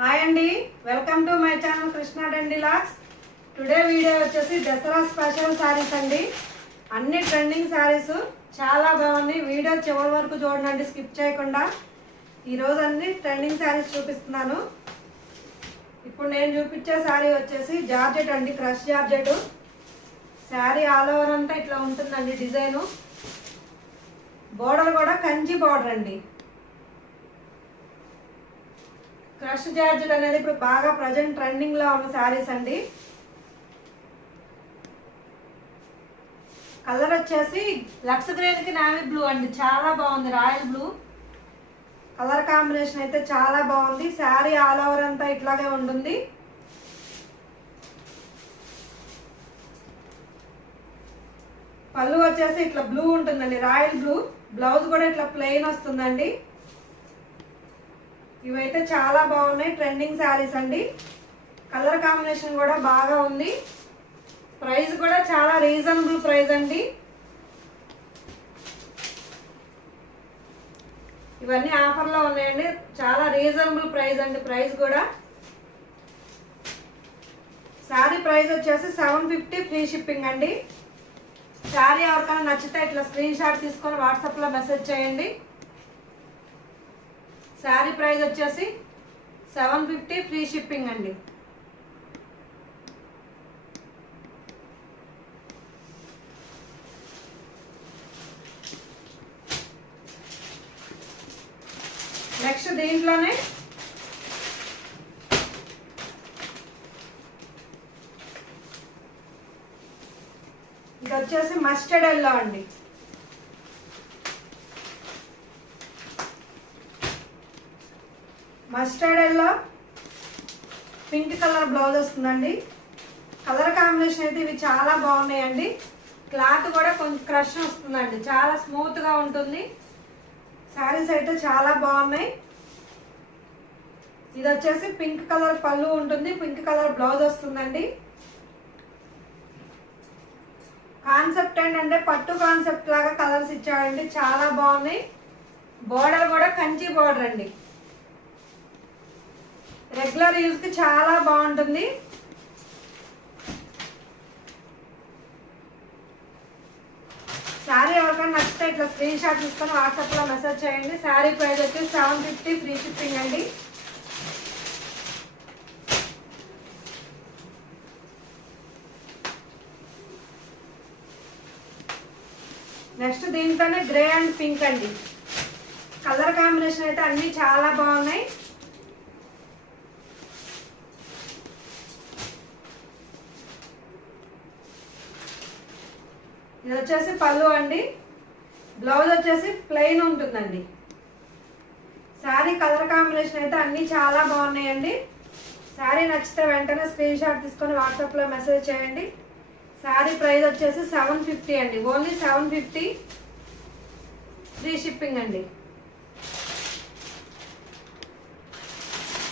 Hi అండి welcome to my channel Krishna డండి లాక్స్ today video వచ్చేసి దసరా స్పెషల్ శారీస్ అండి. అన్ని ట్రెండింగ్ శారీస్ చాలా బాగున్నాయి వీడియో చివరి వరకు చూడండి స్కిప్ చేయకుండా. ఈరోజు అన్ని ట్రెండింగ్ శారీస్ చూపిస్తున్నాను. ఇప్పుడు నేను చూపించే శారీ వచ్చేసి జార్జెట్ అండి crush georgette. Sari all over అంతా ఇట్లా ఉంటుందండి డిజైను. బోర్డర్ కూడా కంచి బోర్డర్ అండి. క్రష్ జార్జెట్ అనేది ఇప్పుడు బాగా ప్రజెంట్ ట్రెండింగ్లో ఉన్న శారీస్ అండి. కలర్ వచ్చేసి లక్స్ గ్రీన్కి నావీ బ్లూ అండి. చాలా బాగుంది రాయల్ బ్లూ. కలర్ కాంబినేషన్ అయితే చాలా బాగుంది. శారీ ఆల్ ఓవర్ అంతా ఇట్లాగే ఉంటుంది. పళ్ళు వచ్చేసి ఇట్లా బ్లూ ఉంటుందండి. Royal blue. బ్లౌజ్ కూడా ఇట్లా ప్లెయిన్ వస్తుందండి. ఇవైతే చాలా బాగున్నాయి. ట్రెండింగ్ శారీస్ అండి. కలర్ కాంబినేషన్ కూడా బాగా ఉంది. ప్రైస్ కూడా చాలా రీజనబుల్ ప్రైస్ అండి. ఇవన్నీ ఆఫర్లో ఉన్నాయండి. చాలా రీజనబుల్ ప్రైస్ అండి. ప్రైస్ కూడా. శారీ ప్రైస్ వచ్చేసి సెవెన్ ఫిఫ్టీ ఫ్రీ షిప్పింగ్ అండి. శారీ ఎవరికైనా నచ్చితే ఇట్లా స్క్రీన్ షాట్ తీసుకొని వాట్సాప్లో మెసేజ్ చేయండి. శారీ ప్రైస్ వచ్చేసి సెవెన్ ఫిఫ్టీ ఫ్రీ షిప్పింగ్ అండి. నెక్స్ట్ దీంట్లోనే? ఇది వచ్చేసి మస్టర్డ్ ఎల్లో అండి. Mustard yellow pink colour blouse వస్తుందండి. కలర్ కాంబినేషన్ అయితే ఇవి చాలా బాగున్నాయండి. క్లాత్ కూడా కొంచెం క్రష్ వస్తుందండి. చాలా స్మూత్గా ఉంటుంది. శారీస్ అయితే చాలా బాగున్నాయి. ఇది వచ్చేసి పింక్ కలర్ పళ్ళు ఉంటుంది. పింక్ కలర్ బ్లౌజ్ వస్తుందండి. కాన్సెప్ట్ ఏంటంటే పట్టు కాన్సెప్ట్ లాగా కలర్స్ ఇచ్చాడండి. చాలా బాగున్నాయి. బోర్డర్ కూడా కంచి బోర్డర్ అండి. రెగ్యులర్ యూస్కి చాలా బాగుంటుంది. శారీ ఎవరికైనా నచ్చితే ఇట్లా స్క్రీన్ షాట్ తీసుకొని వాట్సాప్లో మెసేజ్ చేయండి. శారీ ప్రైస్ వచ్చి సెవెన్ ఫిఫ్టీ ఫ్రీ షిప్పింగ్ అండి. నెక్స్ట్ దీంట్లోనే గ్రే అండ్ పింక్ అండి. కలర్ కాంబినేషన్ అయితే అన్నీ చాలా బాగున్నాయి. ఇది వచ్చేసి పళ్ళు అండి. బ్లౌజ్ వచ్చేసి ప్లెయిన్ ఉంటుందండి. శారీ కలర్ కాంబినేషన్ అయితే అన్నీ చాలా బాగున్నాయండి. శారీ నచ్చితే వెంటనే స్క్రీన్ షాట్ తీసుకొని వాట్సాప్లో మెసేజ్ చేయండి. శారీ ప్రైస్ వచ్చేసి సెవెన్ ఫిఫ్టీ అండి. Only seven fifty free shipping అండి.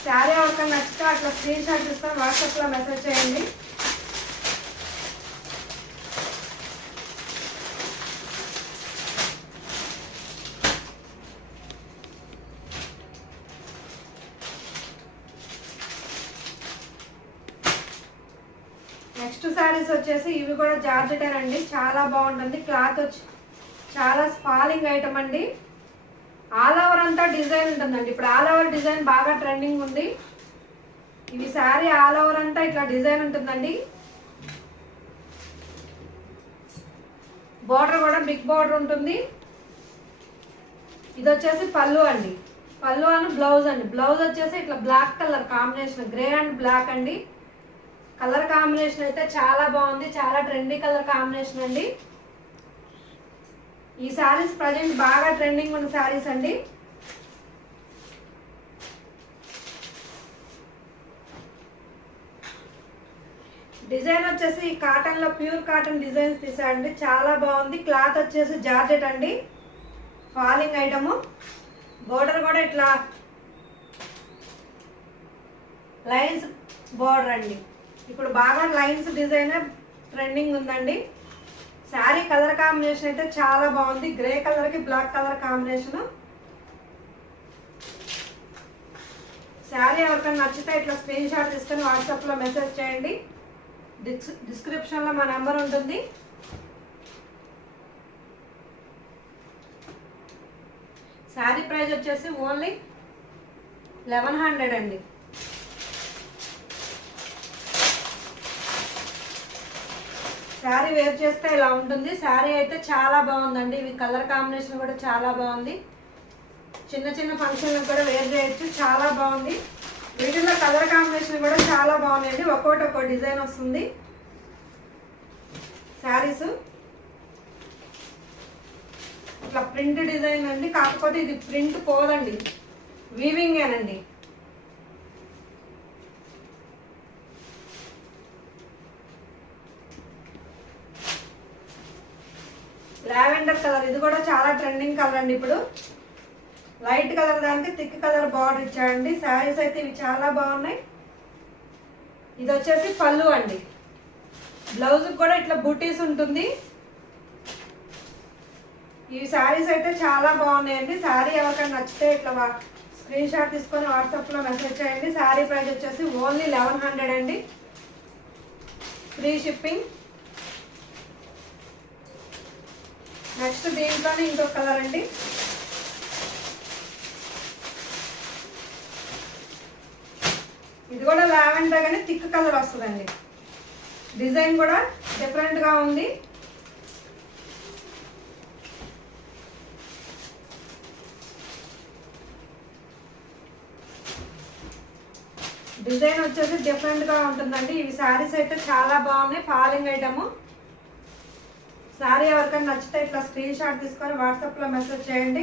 శారీ ఒక నచ్చితే అట్లా స్క్రీన్ షాట్ తీసుకొని వాట్సాప్లో మెసేజ్ చేయండి. నెక్స్ట్ శారీస్ వచ్చేసి ఇవి కూడా జార్జెటర్ అండి చాలా బాగుంటుంది. క్లాత్ వచ్చి చాలా స్పాలింగ్ ఐటమ్ అండి. ఆల్ ఓవర్ అంతా డిజైన్ ఉంటుందండి. ఇప్పుడు ఆల్ ఓవర్ డిజైన్ బాగా ట్రెండింగ్ ఉంది. ఇవి శారీ ఆల్ ఓవర్ అంతా ఇట్లా డిజైన్ ఉంటుందండి. బార్డర్ కూడా బిగ్ బార్డర్ ఉంటుంది. ఇది వచ్చేసి పళ్ళు అండి. పళ్ళు అని బ్లౌజ్ అండి. బ్లౌజ్ వచ్చేసి ఇట్లా black colour combination grey and black అండి. కలర్ కాంబినేషన్ అయితే చాలా బాగుంది చాలా ట్రెండీ కలర్ కాంబినేషన్ అండి. ఈ శారీస్ ప్రజెంట్ బాగా ట్రెండింగ్ ఉన్న శారీస్ అండి. డిజైన్ వచ్చేసి కాటన్లో ప్యూర్ కాటన్ డిజైన్స్ తీసాడండి చాలా బాగుంది. క్లాత్ వచ్చేసి జార్జెట్ అండి ఫాలింగ్ ఐటము. బోర్డర్ కూడా ఇట్లా లైన్స్ బోర్డర్ అండి. ఇప్పుడు బాగా లైన్స్ డిజైన్ ట్రెండింగ్ ఉందండి. శారీ కలర్ కాంబినేషన్ అయితే చాలా బాగుంది. గ్రే కలర్కి బ్లాక్ కలర్ కాంబినేషన్. శారీ ఎవరికైనా నచ్చితే ఇట్లా స్క్రీన్ షాట్ తీసుకొని వాట్సాప్లో మెసేజ్ చేయండి. డిస్ డిస్క్రిప్షన్లో మా నెంబర్ ఉంటుంది. శారీ ప్రైస్ వచ్చేసి ఓన్లీ లెవెన్ హండ్రెడ్ అండి. శారీ వేర్ చేస్తే ఇలా ఉంటుంది. శారీ అయితే చాలా బాగుందండి. ఇవి కలర్ కాంబినేషన్ కూడా చాలా బాగుంది. చిన్న చిన్న ఫంక్షన్లకు కూడా వేర్ చేయొచ్చు. చాలా బాగుంది. వీటిలో కలర్ కాంబినేషన్ కూడా చాలా బాగుందండి ఒక్కోటి ఒక్కో డిజైన్ వస్తుంది. శారీస్. ఇట్లా ప్రింట్ డిజైన్ అండి. కాకపోతే ఇది ప్రింట్ పోదండి. వీవింగేనండి లావెండర్ కలర్. ఇది కూడా చాలా ట్రెండింగ్ కలర్ అండి ఇప్పుడు. లైట్ కలర్ దానికి థిక్ కలర్ బార్డర్ ఇచ్చాడండి. శారీస్ అయితే ఇవి చాలా బాగున్నాయి. ఇది వచ్చేసి పళ్ళు అండి. బ్లౌజ్కి కూడా ఇట్లా బుటీస్ ఉంటుంది. ఈ శారీస్ అయితే చాలా బాగున్నాయండి. శారీ ఎవరికైనా నచ్చితే ఇట్లా స్క్రీన్ షాట్ తీసుకొని వాట్సాప్లో మెసేజ్ చేయండి. శారీ ప్రైస్ వచ్చేసి ఓన్లీ లెవెన్ హండ్రెడ్ అండి. Free shipping. నెక్స్ట్ దీంట్లోనే ఇంకొక కలర్ అండి. ఇది కూడా లావెండర్ కానీ థిక్ కలర్ వస్తుందండి. డిజైన్ కూడా డిఫరెంట్గా ఉంది. డిజైన్ వచ్చేసి డిఫరెంట్గా ఉంటుందండి. ఇవి శారీస్ అయితే చాలా బాగున్నాయి. Falling item. శారీ ఎవరికైనా నచ్చితే ఇట్లా స్క్రీన్ షాట్ తీసుకొని వాట్సాప్లో మెసేజ్ చేయండి.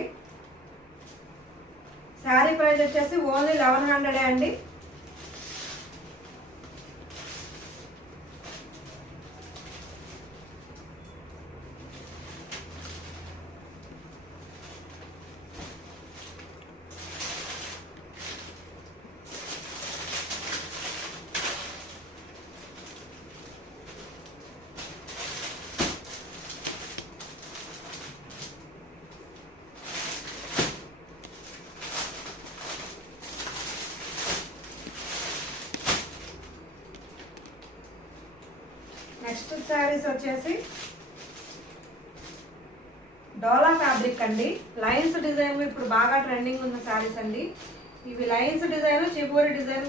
శారీ ప్రైస్ వచ్చేసి ఓన్లీ లెవెన్ హండ్రెడే అండి. నెక్స్ట్ శారీస్ వచ్చేసి డోలా ఫ్యాబ్రిక్ అండి. లైన్స్ డిజైన్ ఇప్పుడు బాగా ట్రెండింగ్ ఉన్న శారీస్ అండి. ఇవి లైన్స్ డిజైన్ చిబూరి డిజైన్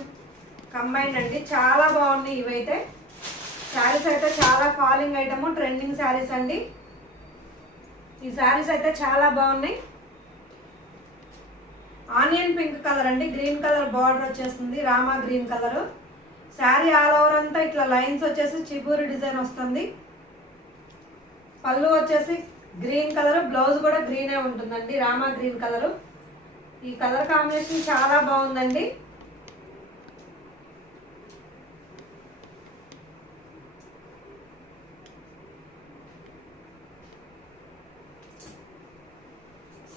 కంబైన్ అండి. చాలా బాగున్నాయి ఇవైతే. శారీస్ అయితే చాలా కాలింగ్ ఐటమ్ ట్రెండింగ్ శారీస్ అండి. ఈ శారీస్ అయితే చాలా బాగున్నాయి. ఆనియన్ పింక్ కలర్ అండి. గ్రీన్ కలర్ బార్డర్ వచ్చేస్తుంది Rama green colour. Sari all over అంతా ఇట్లా లైన్స్ వచ్చేసి చిబూరి డిజైన్ వస్తుంది. పళ్ళు వచ్చేసి గ్రీన్ కలర్ బ్లౌజ్ కూడా గ్రీనే ఉంటుందండి రామా గ్రీన్ కలర్. ఈ కలర్ కాంబినేషన్ చాలా బాగుందండి.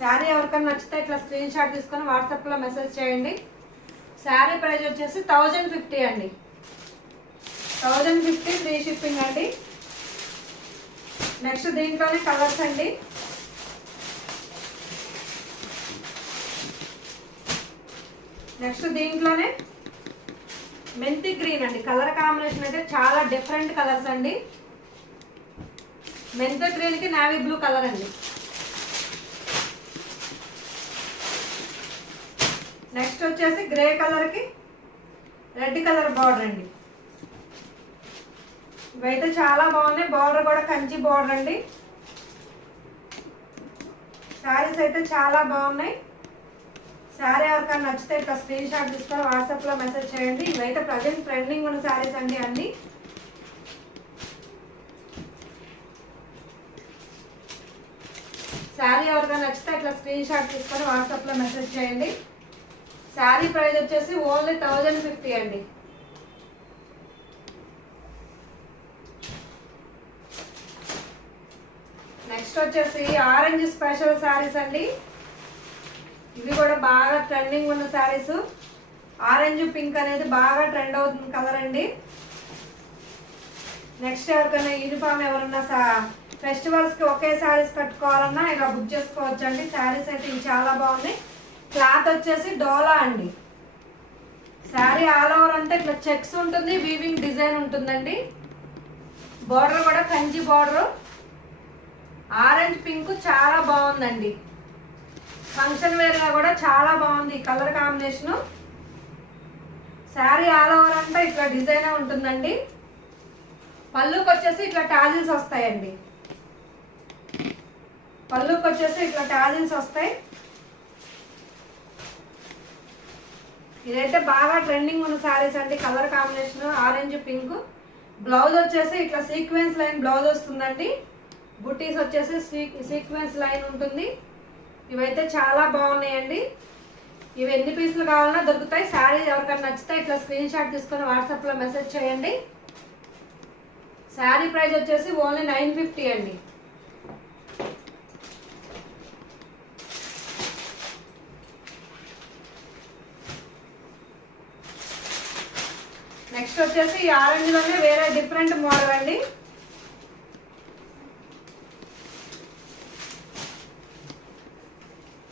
శారీ ఎవరికైనా నచ్చితే ఇట్లా స్క్రీన్ షాట్ తీసుకొని వాట్సాప్లో మెసేజ్ చేయండి. శారీ ప్రైస్ వచ్చేసి థౌజండ్ ఫిఫ్టీ అండి. థౌజండ్ ఫిఫ్టీ ఫ్రీ షిప్పింగ్ అండి. నెక్స్ట్ దీంట్లోనే కలర్స్ అండి. నెక్స్ట్ దీంట్లోనే మెంతి గ్రీన్ అండి. కలర్ కాంబినేషన్ అయితే చాలా డిఫరెంట్ కలర్స్ అండి. మెంతి గ్రీన్కి నావీ బ్లూ కలర్ అండి. నెక్స్ట్ వచ్చేసి గ్రే కలర్కి రెడ్ కలర్ బార్డర్ అండి. ఇవైతే చాలా బాగున్నాయి. బార్డర్ కూడా కంచి బార్డర్ అండి. శారీస్ అయితే చాలా బాగున్నాయి. శారీ ఎవరికైనా నచ్చితే ఇట్లా స్క్రీన్ షాట్ తీసుకొని వాట్సాప్లో మెసేజ్ చేయండి. ఇవైతే ప్రజెంట్ ట్రెండింగ్ ఉన్న శారీస్ అండి అండి శారీ ఎవరికైనా నచ్చితే ఇట్లా స్క్రీన్ షాట్ తీసుకొని వాట్సాప్లో మెసేజ్ చేయండి. శారీ ప్రైస్ వచ్చేసి ఓన్లీ థౌజండ్ ఫిఫ్టీ అండి. నెక్స్ట్ వచ్చేసి ఆరెంజ్ స్పెషల్ శారీస్ అండి. ఇవి కూడా బాగా ట్రెండింగ్ ఉన్న శారీస్. ఆరెంజ్ పింక్ అనేది బాగా ట్రెండ్ అవుతుంది కలర్ అండి. నెక్స్ట్ ఎవరికైనా యూనిఫామ్ ఎవరన్నా సా ఫెస్టివల్స్కి ఒకే శారీస్ కట్టుకోవాలన్నా ఇలా బుక్ చేసుకోవచ్చు అండి శారీస్ అయితే ఇవి చాలా బాగున్నాయి. క్లాత్ వచ్చేసి డోలా అండి. శారీ ఆల్ ఓవర్ అంతా ఇట్లా చెక్స్ ఉంటుంది వీవింగ్ డిజైన్ ఉంటుందండి. బార్డర్ కూడా కంచి బార్డరు ఆరెంజ్ పింక్ చాలా బాగుందండి. ఫంక్షన్ వేర్గా కూడా చాలా బాగుంది ఈ colour combination. Sari all over అంతా ఇట్లా డిజైన్ ఉంటుందండి. పళ్ళుకి వచ్చేసి ఇట్లా టాజిల్స్ వస్తాయండి. పళ్ళుకి వచ్చేసి ఇట్లా టాజిల్స్ వస్తాయి. ఇదైతే బాగా ట్రెండింగ్ ఉన్న శారీస్ అండి. Colour combination orange pink. Blouse వచ్చేసి ఇట్లా సీక్వెన్స్ లైన్ బ్లౌజ్ వస్తుందండి. బుటీస్ వచ్చేసి సీక్వెన్స్ లైన్ ఉంటుంది. ఇవైతే చాలా బాగున్నాయండి. ఇవి ఎన్ని పీసులు కావాలన్నా దొరుకుతాయి. శారీ ఎవరికైనా నచ్చితే ఇట్లా స్క్రీన్ షాట్ తీసుకొని వాట్సాప్లో మెసేజ్ చేయండి. శారీ ప్రైస్ వచ్చేసి ఓన్లీ నైన్ ఫిఫ్టీ అండి. నెక్స్ట్ వచ్చేసి ఈ ఆరెంజ్లోనే వేరే డిఫరెంట్ మోడల్ అండి.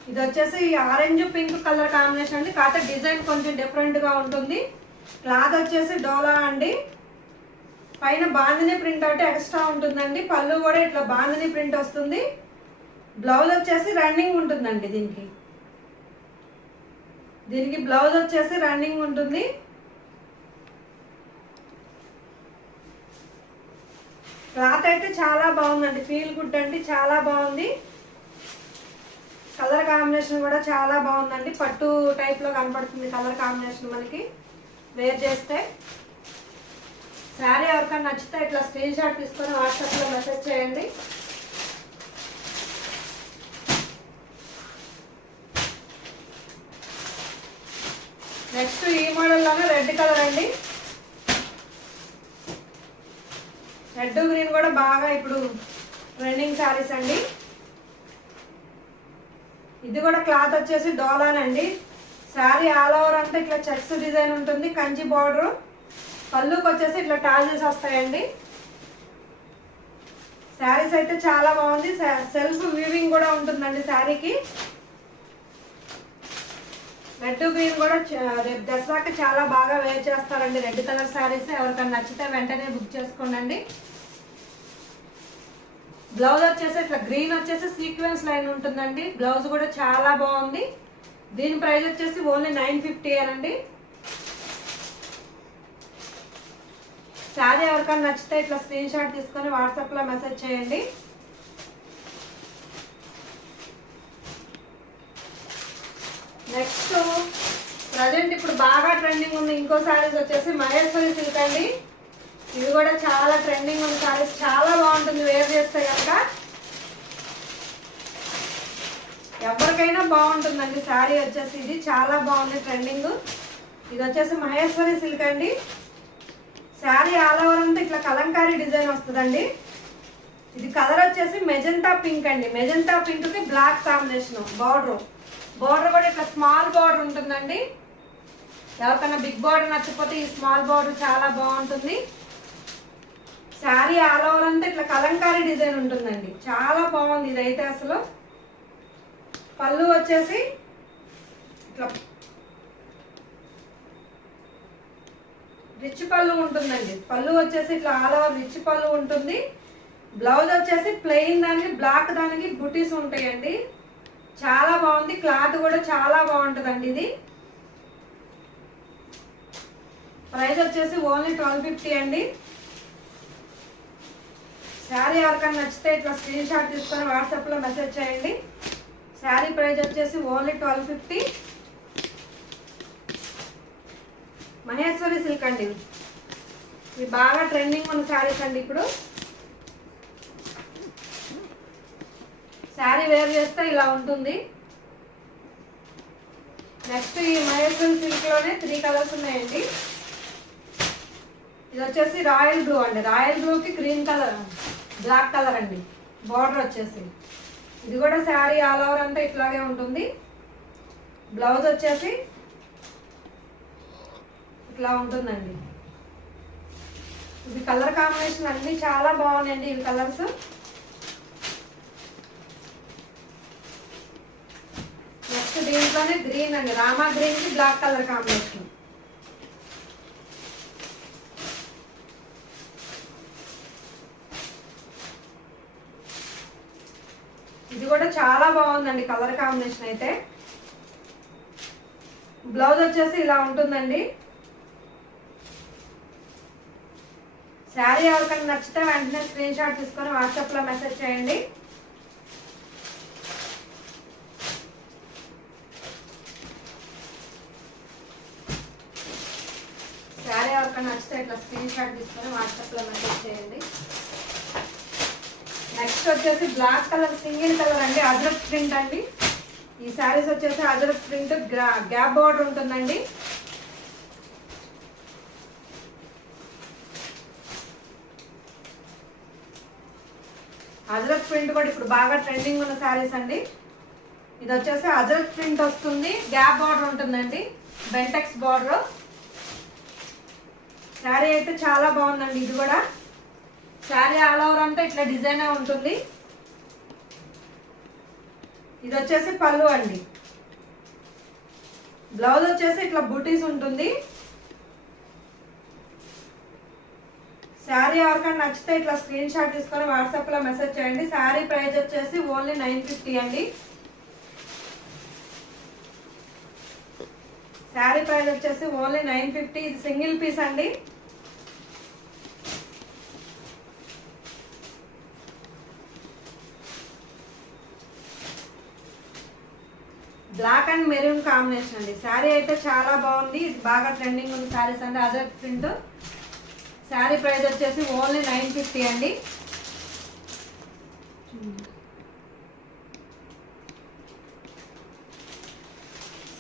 ఇది వచ్చేసి ఆరెంజ్ పింక్ కలర్ కాంబినేషన్ అండి. కాకపోతే డిజైన్ కొంచెం డిఫరెంట్గా ఉంటుంది. క్లాత్ వచ్చేసి డోలా అండి. పైన బాందిని ప్రింట్ ఒకటి ఎక్స్ట్రా ఉంటుందండి. పళ్ళు కూడా ఇట్లా బాందిని ప్రింట్ వస్తుంది. బ్లౌజ్ వచ్చేసి రన్నింగ్ ఉంటుందండి దీనికి. దీనికి బ్లౌజ్ వచ్చేసి రన్నింగ్ ఉంటుంది. క్లాత్ అయితే చాలా బాగుందండి. ఫీల్ గుడ్ అండి. చాలా బాగుంది. కలర్ కాంబినేషన్ కూడా చాలా బాగుందండి. పట్టు టైప్లో కనపడుతుంది కలర్ కాంబినేషన్ మనకి. వేర్ చేస్తే. శారీ ఎవరికైనా నచ్చితే ఇట్లా స్క్రీన్ షాట్ తీసుకొని వాట్సాప్లో మెసేజ్ చేయండి. నెక్స్ట్ ఈ మోడల్లోనే రెడ్ కలర్ అండి. రెడ్ గ్రీన్ కూడా బాగా ఇప్పుడు ట్రెండింగ్ శారీస్ అండి. ఇది కూడా క్లాత్ వచ్చేసి డోలానండి శారీ ఆల్ ఓవర్ అంతా ఇట్లా చెక్స్ డిజైన్ ఉంటుంది. కంచి బార్డర్. పళ్ళుకి వచ్చేసి ఇట్లా టాజెస్ వస్తాయండి. శారీస్ అయితే చాలా బాగుంది. సెల్ఫ్ వీవింగ్ కూడా ఉంటుందండి శారీకి. రెడ్ గ్రీన్ కూడా రేపు దసరాకి చాలా బాగా వేర్ చేస్తారండి. రెడ్ కలర్ శారీస్ ఎవరికైనా నచ్చితే వెంటనే బుక్ చేసుకోండి బ్లౌజ్ వచ్చేసి ఇట్లా గ్రీన్ వచ్చేసి సీక్వెన్స్ లైన్ ఉంటుందండి. బ్లౌజ్ కూడా చాలా బాగుంది. దీని ప్రైస్ వచ్చేసి ఓన్లీ నైన్ ఫిఫ్టీ అనండి. శారీ ఎవరికైనా నచ్చితే ఇట్లా స్క్రీన్ షాట్ తీసుకొని వాట్సాప్లో మెసేజ్ చేయండి. నెక్స్ట్ ప్రజెంట్ ఇప్పుడు బాగా ట్రెండింగ్ ఉంది. ఇంకో శారీస్ వచ్చేసి మహేశ్వరి సిల్క్ అండి. ఇది కూడా చాలా ట్రెండింగ్ ఉంది సారీస్ చాలా బాగుంటుంది వేర్ చేస్తే కనుక. ఎవరికైనా బాగుంటుందండి శారీ వచ్చేసి ఇది చాలా బాగుంది ట్రెండింగ్ ఇది వచ్చేసి మహేశ్వరి సిల్క్ అండి. శారీ ఆల్ ఓవర్ అంతా ఇట్లా కలంకారీ డిజైన్ వస్తుందండి. ఇది కలర్ వచ్చేసి మెజంతా పింక్ అండి. మెజంతా పింక్కి బ్లాక్ కాంబినేషన్ బార్డర్ బార్డర్ కూడా ఇట్లా స్మాల్ బార్డర్ ఉంటుందండి. ఎవరికైనా బిగ్ బార్డర్ నచ్చకపోతే ఈ స్మాల్ బార్డర్ చాలా బాగుంటుంది. శారీ ఆల్ ఓవర్ అంతా ఇట్లా కలంకారీ డిజైన్ ఉంటుందండి. చాలా బాగుంది ఇదైతే అసలు. పళ్ళు వచ్చేసి ఇట్లా రిచ్ పళ్ళు ఉంటుందండి. పళ్ళు వచ్చేసి ఇట్లా ఆల్ ఓవర్ రిచ్ పళ్ళు ఉంటుంది. బ్లౌజ్ వచ్చేసి ప్లెయిన్ దానికి బ్లాక్ దానికి బుటీస్ ఉంటాయండి. చాలా బాగుంది. క్లాత్ కూడా చాలా బాగుంటుందండి ఇది. ప్రైస్ వచ్చేసి ఓన్లీ ట్వెల్వ్ ఫిఫ్టీ అండి. శారీ ఎవరికైనా నచ్చితే ఇట్లా స్క్రీన్ షాట్ తీసుకొని వాట్సాప్లో మెసేజ్ చేయండి. శారీ ప్రైజ్ వచ్చేసి only twelve fifty Maheshwari silk అండి. ఇది ఇవి బాగా ట్రెండింగ్ ఉన్న శారీస్ అండి ఇప్పుడు. శారీ వేర్ చేస్తే ఇలా ఉంటుంది. నెక్స్ట్ ఈ మహేశ్వరి సిల్క్లోనే త్రీ కలర్స్ ఉన్నాయండి. ఇది వచ్చేసి రాయల్ బ్లూ అండి. రాయల్ బ్లూకి గ్రీన్ కలర్ బ్లాక్ కలర్ అండి. బార్డర్ వచ్చేసి. ఇది కూడా శారీ ఆల్ ఓవర్ అంతా ఇట్లాగే ఉంటుంది. బ్లౌజ్ వచ్చేసి ఇట్లా ఉంటుందండి. ఇది కలర్ కాంబినేషన్ అన్ని చాలా బాగున్నాయండి ఇవి కలర్స్. నెక్స్ట్ దీంట్లోనే గ్రీన్ అండి. రామా గ్రీన్కి బ్లాక్ కలర్ కాంబినేషన్. ఇది కూడా చాలా బాగుందండి కలర్ కాంబినేషన్ అయితే. బ్లౌజ్ వచ్చేసి ఇలా ఉంటుందండి. శారీ ఎవరికైనా నచ్చితే వెంటనే స్క్రీన్ షాట్ తీసుకొని వాట్సాప్లో మెసేజ్ చేయండి. శారీ ఎవరికైనా నచ్చితే ఇట్లా స్క్రీన్ షాట్ తీసుకొని వాట్సాప్లో మెసేజ్ చేయండి. నెక్స్ట్ వచ్చేసి బ్లాక్ కలర్ సింగిల్ కలర్ అండి అజరక్ ప్రింట్ అండి. ఈ శారీస్ వచ్చేసి అజరక్ ప్రింట్ గ్యాప్ బార్డర్ ఉంటుందండి. అజరక్ ప్రింట్ కూడా ఇప్పుడు బాగా ట్రెండింగ్ ఉన్న శారీస్ అండి. ఇది వచ్చేసి అజరక్ ప్రింట్ వస్తుంది గ్యాప్ బార్డర్ ఉంటుందండి బెంటెక్స్ బార్డర్. శారీ అయితే చాలా బాగుందండి ఇది కూడా. శారీ ఆల్ ఓవర్ అంతా ఇట్లా డిజైన్ ఉంటుంది. ఇది వచ్చేసి పళ్ళు అండి. బ్లౌజ్ వచ్చేసి ఇట్లా బూటీస్ ఉంటుంది. శారీ ఎవరికైనా నచ్చితే ఇట్లా స్క్రీన్ షాట్ తీసుకొని వాట్సాప్లో మెసేజ్ చేయండి. శారీ ప్రైస్ వచ్చేసి ఓన్లీ నైన్ ఫిఫ్టీ అండి. శారీ ప్రైస్ వచ్చేసి ఓన్లీ నైన్ ఫిఫ్టీ. ఇది సింగిల్ పీస్ అండి. బ్లాక్ అండ్ మెరూన్ కాంబినేషన్ అండి. శారీ అయితే చాలా బాగుంది. బాగా ట్రెండింగ్ ఉంది. శారీస్ అండి అదర్ ప్రింట్ శారీ ప్రైస్ వచ్చేసి ఓన్లీ నైన్ ఫిఫ్టీ అండి.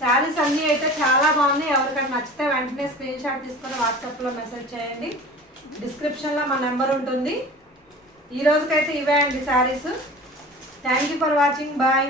శారీస్ అన్నీ అయితే చాలా బాగున్నాయి. ఎవరికైనా నచ్చితే వెంటనే స్క్రీన్ షాట్ తీసుకొని వాట్సాప్లో మెసేజ్ చేయండి. డిస్క్రిప్షన్లో మా నెంబర్ ఉంటుంది. ఈ రోజుకైతే ఇవే అండి saris thank you for watching bye